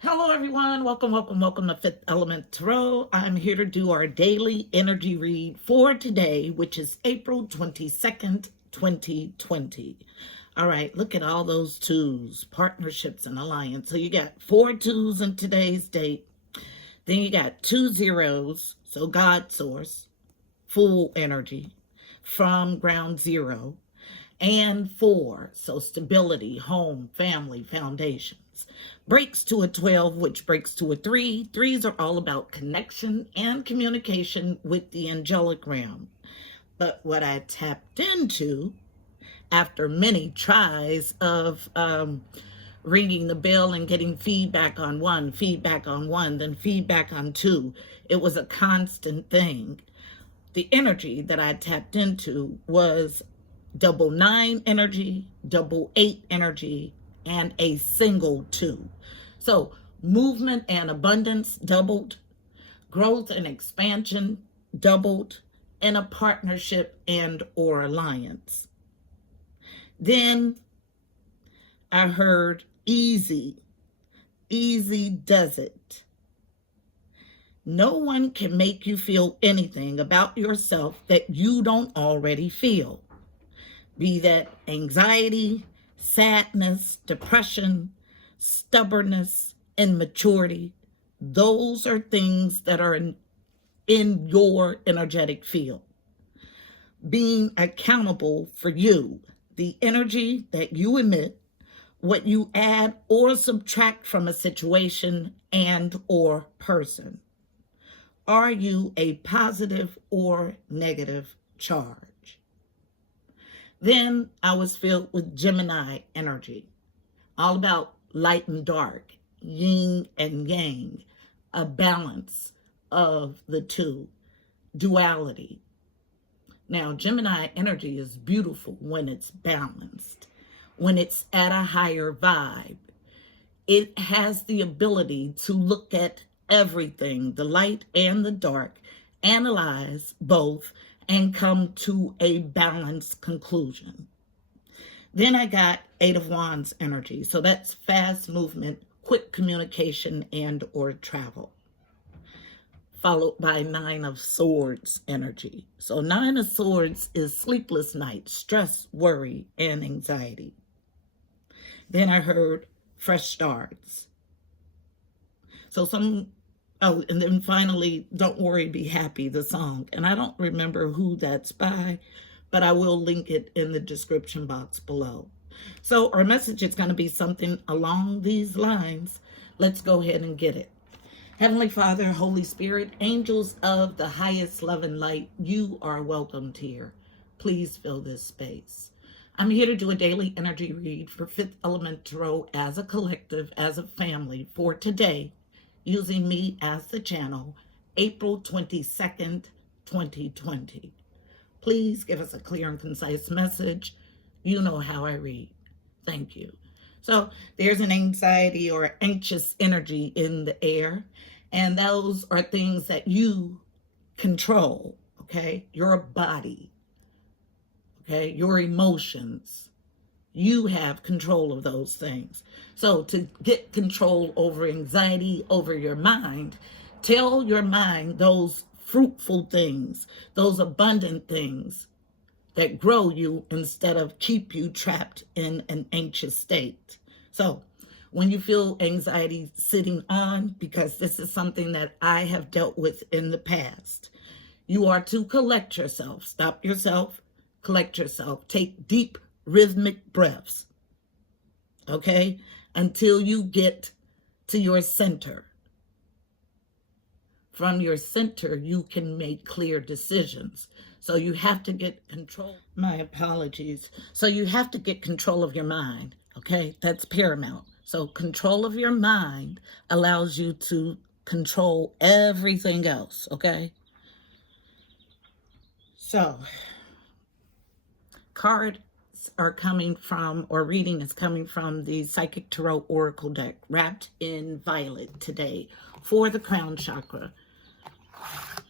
Hello, everyone. Welcome to Fifth Element Tarot. I'm here to do our daily energy read for today, which is April 22nd, 2020. All right, look at all those twos, partnerships and alliance. So you got 4 twos in today's date. Then you got 2 zeros, so God source, full energy from ground zero, and 4, so stability, home, family, foundations. Breaks to a 12, which breaks to a 3. Threes are all about connection and communication with the angelic realm. But what I tapped into after many tries of ringing the bell and getting feedback on one, then feedback on two, it was a constant thing. The energy that I tapped into was double 9 energy, double 8 energy, and a single 2. So movement and abundance doubled, growth and expansion doubled, and a partnership and or alliance. Then I heard easy does it. No one can make you feel anything about yourself that you don't already feel. Be that anxiety, sadness, depression, stubbornness, immaturity. Those are things that are in your energetic field. Being accountable for you, the energy that you emit, what you add or subtract from a situation and or person. Are you a positive or negative charge? Then I was filled with Gemini energy, all about light and dark, yin and yang, a balance of the two, duality. Now, Gemini energy is beautiful when it's balanced, when it's at a higher vibe. It has the ability to look at everything, the light and the dark, analyze both, and come to a balanced conclusion. Then I got 8 of Wands energy. So that's fast movement, quick communication, and or travel. Followed by 9 of Swords energy. So 9 of Swords is sleepless nights, stress, worry, and anxiety. Then I heard fresh starts. So and then finally, Don't Worry, Be Happy, the song. And I don't remember who that's by, but I will link it in the description box below. So our message is going to be something along these lines. Let's go ahead and get it. Heavenly Father, Holy Spirit, angels of the highest love and light, you are welcomed here. Please fill this space. I'm here to do a daily energy read for Fifth Element Tarot as a collective, as a family for today, using me as the channel, April 22nd, 2020. Please give us a clear and concise message. You know how I read. Thank you. So there's an anxiety or anxious energy in the air, and those are things that you control, okay? Your body, okay? Your emotions. You have control of those things. So to get control over anxiety, over your mind, tell your mind those fruitful things, those abundant things that grow you instead of keep you trapped in an anxious state. So when you feel anxiety sitting on, because this is something that I have dealt with in the past, you are to collect yourself, stop yourself, collect yourself, take deep rhythmic breaths, okay, until you get to your center. From your center, you can make clear decisions. So you have to get control. My apologies. So you have to get control of your mind, okay? That's paramount. So control of your mind allows you to control everything else, okay? So cards are coming from, or reading is coming from the Psychic Tarot Oracle deck, wrapped in violet today for the crown chakra.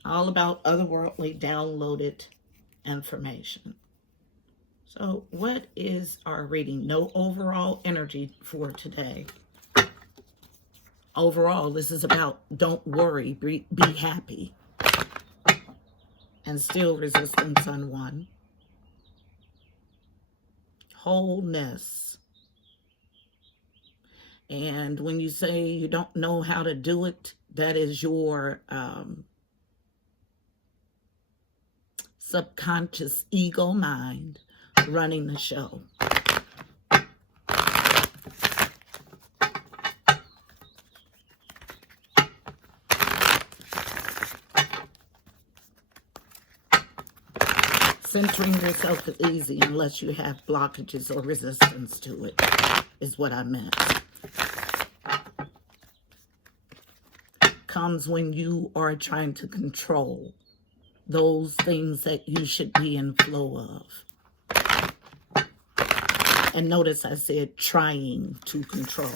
All about otherworldly downloaded information. So what is our reading? No overall energy for today. Overall, this is about don't worry, be happy. And still resistance on 1. Wholeness. And when you say you don't know how to do it, that is your subconscious ego mind running the show. Centering yourself is easy unless you have blockages or resistance to it, is what I meant. Comes when you are trying to control those things that you should be in flow of. And notice I said trying to control.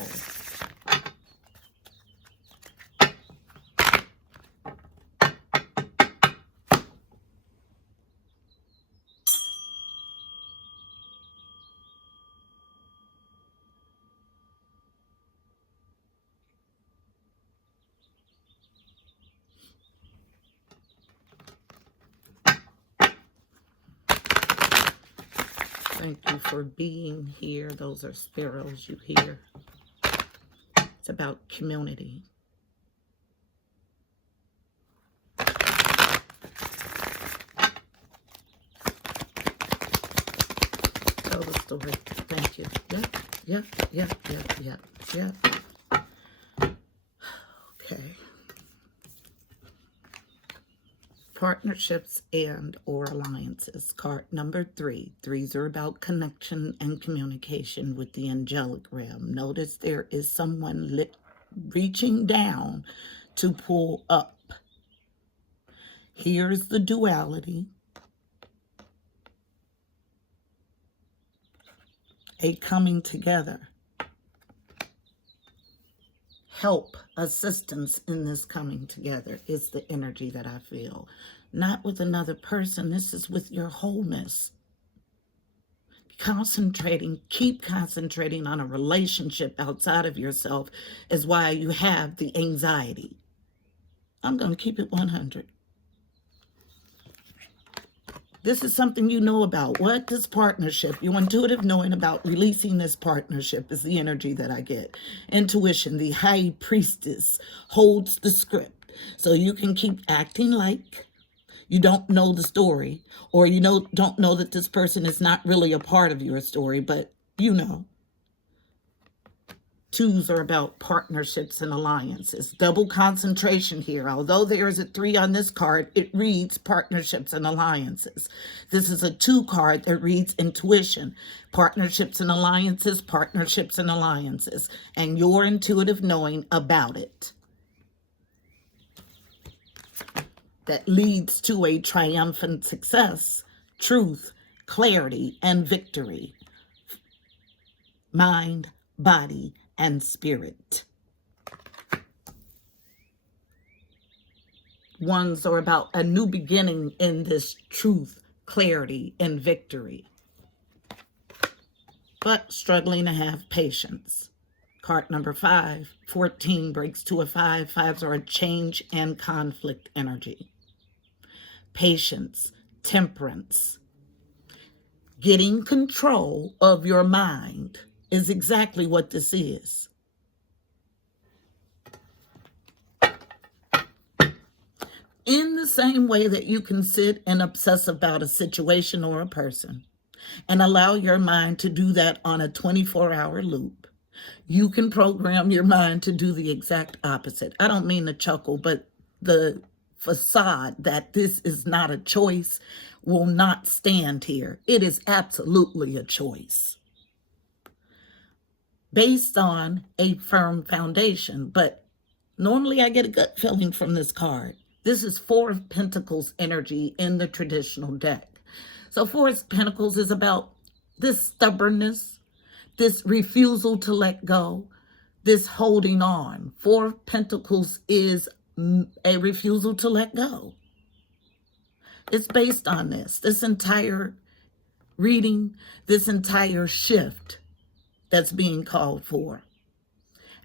Thank you for being here. Those are sparrows you hear. It's about community. Tell the story. Thank you. Yeah. Okay. Partnerships and or alliances. Card number 3. 3s are about connection and communication with the angelic realm. Notice there is someone reaching down to pull up. Here's the duality. A coming together. Help, assistance in this coming together is the energy that I feel. Not with another person. This is with your wholeness. Keep concentrating on a relationship outside of yourself is why you have the anxiety. I'm going to keep it 100. This is something you know about. What does partnership, your intuitive knowing about releasing this partnership is the energy that I get. Intuition, the high priestess, holds the script. So you can keep acting like you don't know the story, or you don't know that this person is not really a part of your story, but you know. 2s are about partnerships and alliances. Double concentration here. Although there is a 3 on this card, it reads partnerships and alliances. This is a 2 card that reads intuition. Partnerships and alliances, partnerships and alliances. And your intuitive knowing about it. That leads to a triumphant success, truth, clarity, and victory. Mind, body, and spirit. 1s are about a new beginning in this truth, clarity, and victory. But struggling to have patience. Card number 5, 14 breaks to a 5. 5s are a change and conflict energy. Patience, temperance. Getting control of your mind is exactly what this is. In the same way that you can sit and obsess about a situation or a person and allow your mind to do that on a 24-hour loop, you can program your mind to do the exact opposite. I don't mean to chuckle, but the facade that this is not a choice will not stand here. It is absolutely a choice. Based on a firm foundation, but normally I get a gut feeling from this card. This is 4 of Pentacles energy in the traditional deck. So 4 of Pentacles is about this stubbornness, this refusal to let go, this holding on. 4 of Pentacles is a refusal to let go. It's based on this entire reading, this entire shift that's being called for.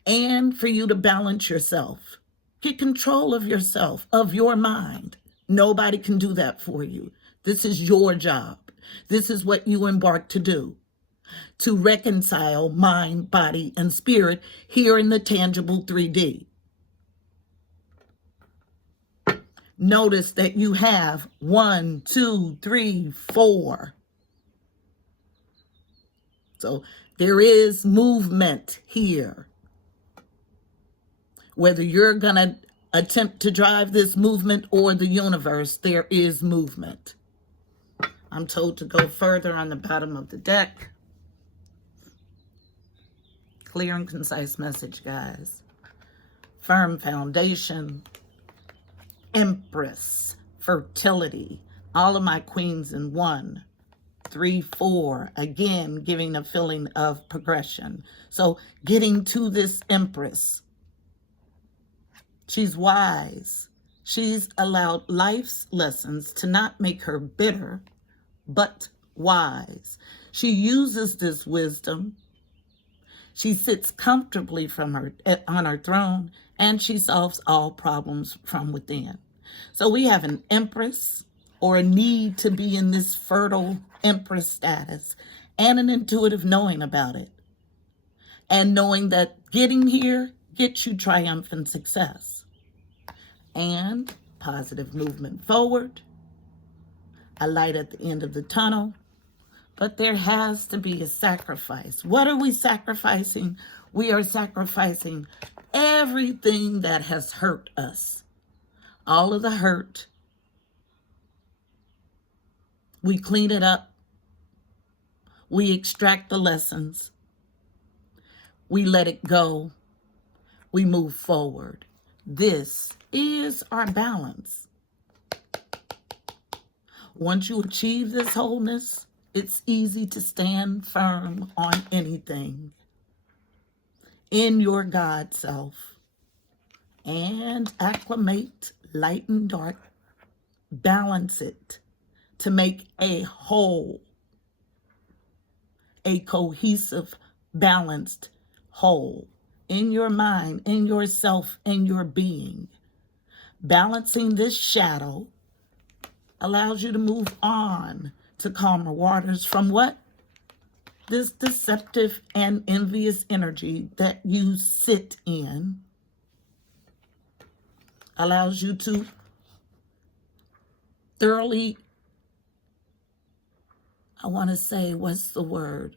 and for you to balance yourself. Get control of yourself, of your mind. Nobody can do that for you. This is your job. This is what you embark to do, to reconcile mind, body, and spirit here in the tangible 3D. Notice that you have 1, 2, 3, 4. So there is movement here. Whether you're going to attempt to drive this movement or the universe, there is movement. I'm told to go further on the bottom of the deck. Clear and concise message, guys. Firm foundation. Empress. Fertility. All of my queens in 1, 3, 4. Again, giving a feeling of progression. So getting to this Empress. She's wise. She's allowed life's lessons to not make her bitter, but wise. She uses this wisdom. She sits comfortably on her throne, and she solves all problems from within. So we have an Empress, or a need to be in this fertile Empress status, and an intuitive knowing about it. And knowing that getting here gets you triumphant success. And positive movement forward, a light at the end of the tunnel, but there has to be a sacrifice. What are we sacrificing? We are sacrificing everything that has hurt us. All of the hurt. We clean it up. We extract the lessons. We let it go. We move forward. This is our balance. Once you achieve this wholeness, it's easy to stand firm on anything in your God self and acclimate light and dark, balance it to make a whole, a cohesive, balanced whole in your mind, in yourself, in your being. Balancing this shadow allows you to move on to calmer waters from what? This deceptive and envious energy that you sit in allows you to thoroughly, I want to say, what's the word?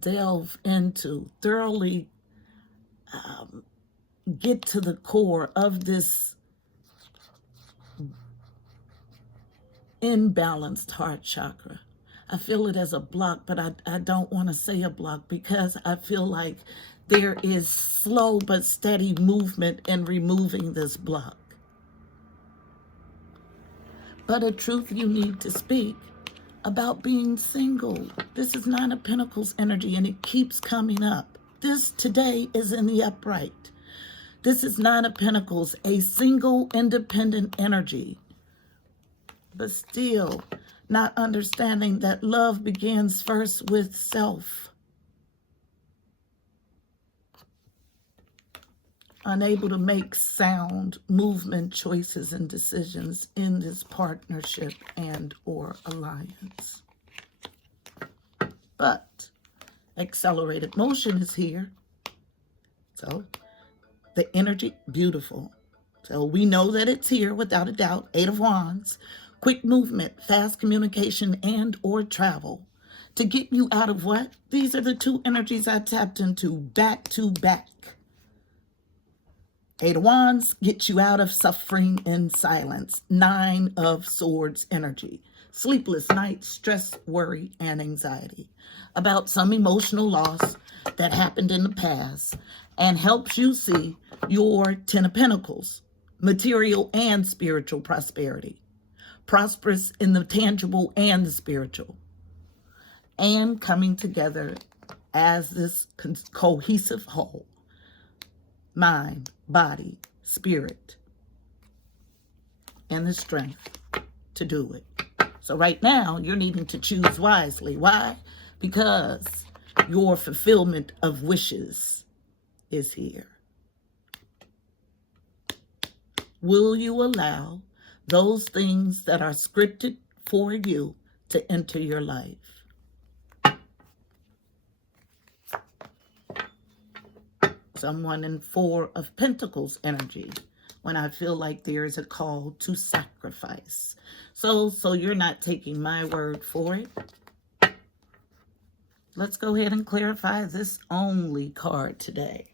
Delve into, thoroughly get to the core of this imbalanced heart chakra. I feel it as a block, but I don't want to say a block because I feel like there is slow but steady movement in removing this block. But a truth you need to speak about being single. This is Nine of Pentacles energy, and it keeps coming up. This today is in the upright. This is Nine of Pentacles, a single, independent energy. But still not understanding that love begins first with self. Unable to make sound movement choices and decisions in this partnership and or alliance. But accelerated motion is here. So the energy, beautiful. So we know that it's here without a doubt. 8 of Wands, quick movement, fast communication and or travel to get you out of what? These are the two energies I tapped into back to back. 8 of Wands gets you out of suffering in silence. 9 of Swords energy. Sleepless nights, stress, worry, and anxiety about some emotional loss that happened in the past, and helps you see your 10 of Pentacles, material and spiritual prosperity. Prosperous in the tangible and the spiritual. And coming together as this cohesive whole. Mind, body, spirit, and the strength to do it. So right now, you're needing to choose wisely. Why? Because Your fulfillment of wishes is here. Will you allow those things that are scripted for you to enter your life? Someone in Four of Pentacles energy, when I feel like there is a call to sacrifice. So you're not taking my word for it. Let's go ahead and clarify this only card today.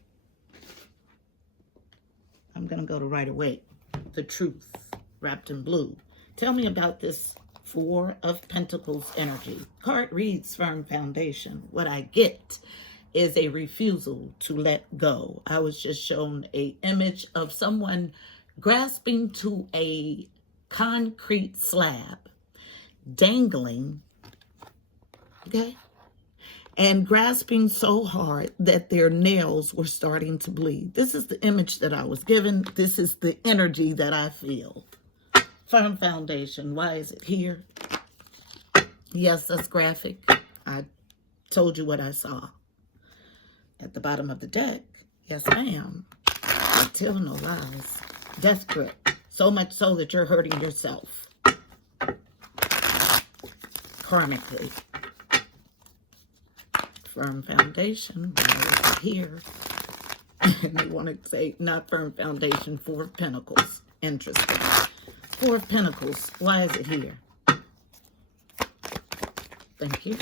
I'm going to go to right away. The Truth, wrapped in blue. Tell me about this Four of Pentacles energy. Card reads firm foundation. What I get is a refusal to let go. I was just shown an image of someone grasping to a concrete slab, dangling, okay? And grasping so hard that their nails were starting to bleed. This is the image that I was given. This is the energy that I feel. Firm foundation. Why is it here? Yes, that's graphic. I told you what I saw. At the bottom of the deck, yes, ma'am. I tell no lies. Death grip. So much so that you're hurting yourself. Karmically. Firm foundation, right here. And they want to say, not firm foundation, Four of Pentacles. Interesting. Four of Pentacles. Why is it here? Thank you.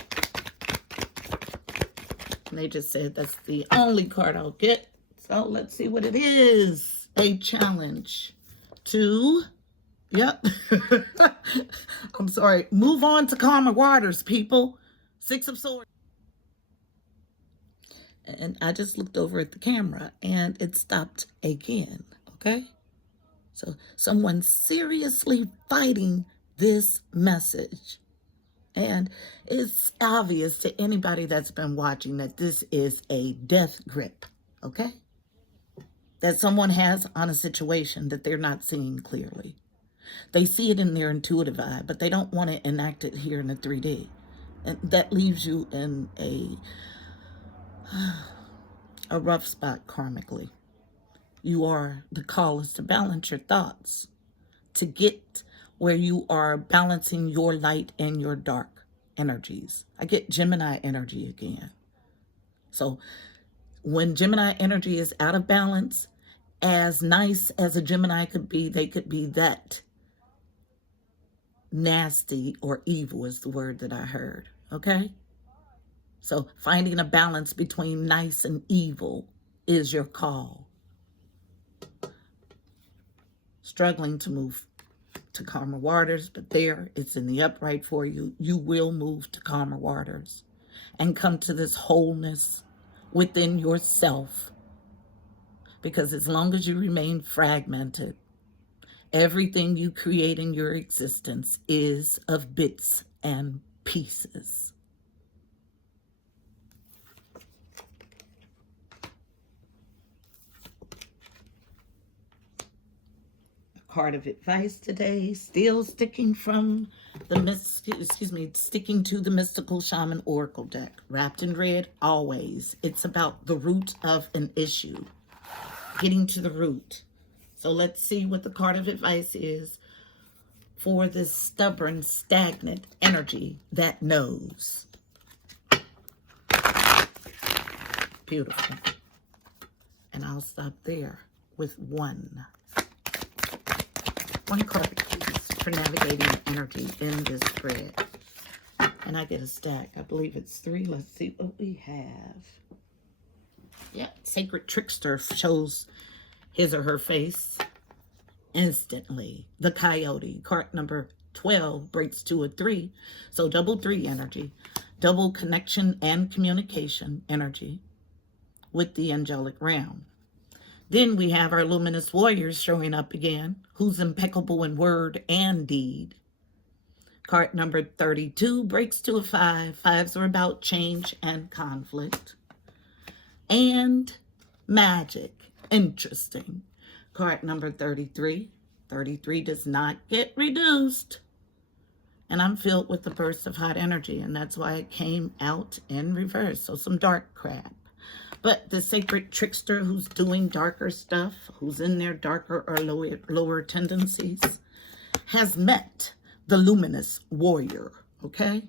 And they just said that's the only card I'll get. So let's see what it is. A challenge to, yep. I'm sorry. Move on to calmer waters, people. Six of Swords. And I just looked over at the camera and it stopped again, okay? So someone's seriously fighting this message. And it's obvious to anybody that's been watching that this is a death grip, okay? That someone has on a situation that they're not seeing clearly. They see it in their intuitive eye, but they don't want to enact it here in the 3D. And that leaves you in a rough spot karmically. The call is to balance your thoughts, to get where you are balancing your light and your dark energies. I get Gemini energy again. So when Gemini energy is out of balance, as nice as a Gemini could be, they could be that nasty or evil is the word that I heard, okay? So finding a balance between nice and evil is your call. Struggling to move to calmer waters, but there, it's in the upright for you. You will move to calmer waters and come to this wholeness within yourself. Because as long as you remain fragmented, everything you create in your existence is of bits and pieces. Card of advice today, still sticking to the mystical shaman oracle deck, wrapped in red always. It's about the root of an issue, getting to the root. So let's see what the card of advice is for this stubborn, stagnant energy that knows. Beautiful. And I'll stop there with one card, please, for navigating energy in this spread. And I get a stack. I believe it's 3. Let's see what we have. Yeah, Sacred Trickster shows his or her face instantly. The Coyote, card number 12, breaks to a 3. So double 3 energy. Double connection and communication energy with the Angelic Realm. Then we have our luminous warriors showing up again, who's impeccable in word and deed. Card number 32 breaks to a 5. 5s are about change and conflict. And magic. Interesting. Card number 33. 33 does not get reduced. And I'm filled with the bursts of hot energy, and that's why it came out in reverse. So some dark crap. But the sacred trickster who's doing darker stuff, who's in their darker or lower tendencies, has met the luminous warrior, okay?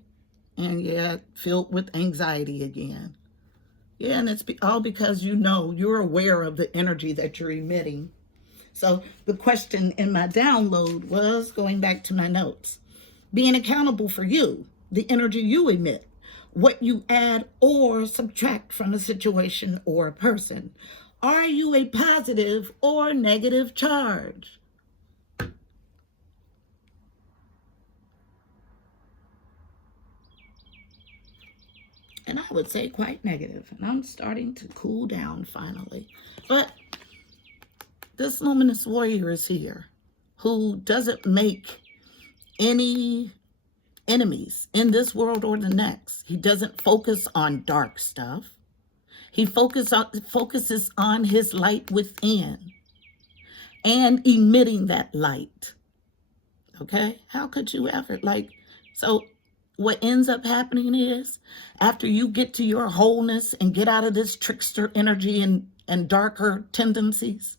And yeah, filled with anxiety again. Yeah, and it's all because you're aware of the energy that you're emitting. So the question in my download was, going back to my notes, being accountable for you, the energy you emit, what you add or subtract from a situation or a person. Are you a positive or negative charge? And I would say quite negative. And I'm starting to cool down finally. But this luminous warrior is here who doesn't make any enemies in this world or the next. He doesn't focus on dark stuff. He focuses on his light within and emitting that light. Okay? How could you ever, so what ends up happening is, after you get to your wholeness and get out of this trickster energy and darker tendencies,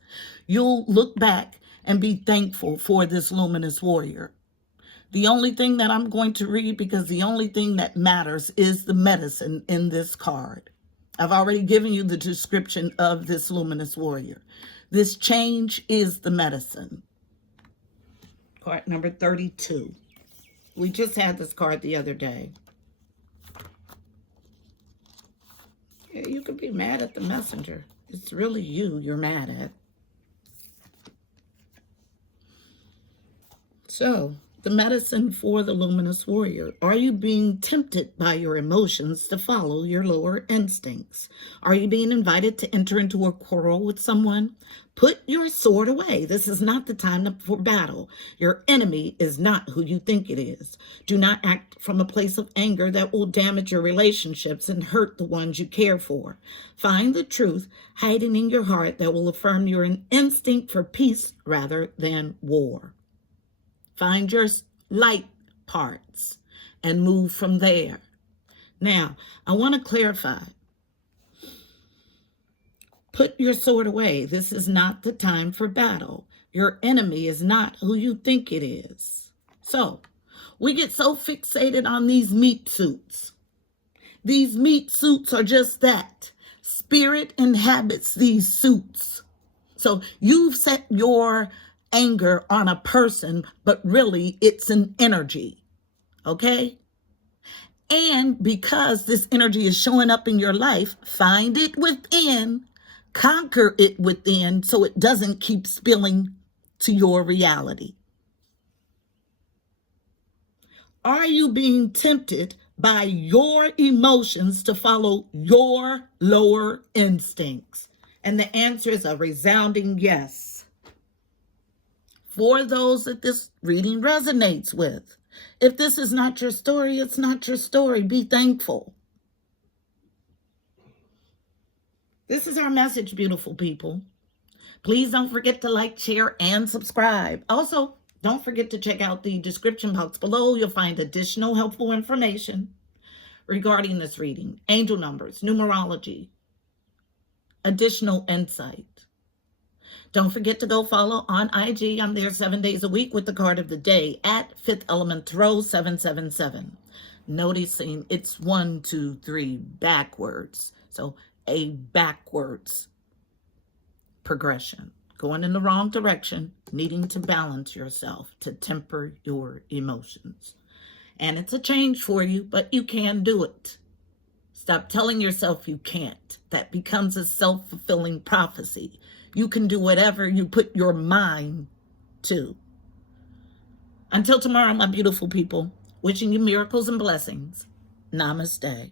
you'll look back and be thankful for this luminous warrior. The only thing that I'm going to read, because the only thing that matters is the medicine in this card. I've already given you the description of this luminous warrior. This change is the medicine. Card number 32. We just had this card the other day. Yeah, you could be mad at the messenger. It's really you're mad at. So, the medicine for the luminous warrior. Are you being tempted by your emotions to follow your lower instincts? Are you being invited to enter into a quarrel with someone? Put your sword away. This is not the time for battle. Your enemy is not who you think it is. Do not act from a place of anger that will damage your relationships and hurt the ones you care for. Find the truth hiding in your heart that will affirm your instinct for peace rather than war. Find your light parts and move from there. Now, I want to clarify. Put your sword away. This is not the time for battle. Your enemy is not who you think it is. So, we get so fixated on these meat suits. These meat suits are just that. Spirit inhabits these suits. So, you've set your anger on a person, but really it's an energy, okay? And because this energy is showing up in your life, find it within, conquer it within, so it doesn't keep spilling to your reality. Are you being tempted by your emotions to follow your lower instincts? And the answer is a resounding yes. For those that this reading resonates with. If this is not your story, it's not your story. Be thankful. This is our message, beautiful people. Please don't forget to like, share, and subscribe. Also, don't forget to check out the description box below. You'll find additional helpful information regarding this reading. Angel numbers, numerology, additional insight. Don't forget to go follow on IG. I'm there 7 days a week with the card of the day at 5th Element Tarot 777. Noticing it's 1, 2, 3 backwards. So a backwards progression. Going in the wrong direction, needing to balance yourself to temper your emotions. And it's a change for you, but you can do it. Stop telling yourself you can't. That becomes a self-fulfilling prophecy. You can do whatever you put your mind to. Until tomorrow, my beautiful people, wishing you miracles and blessings. Namaste.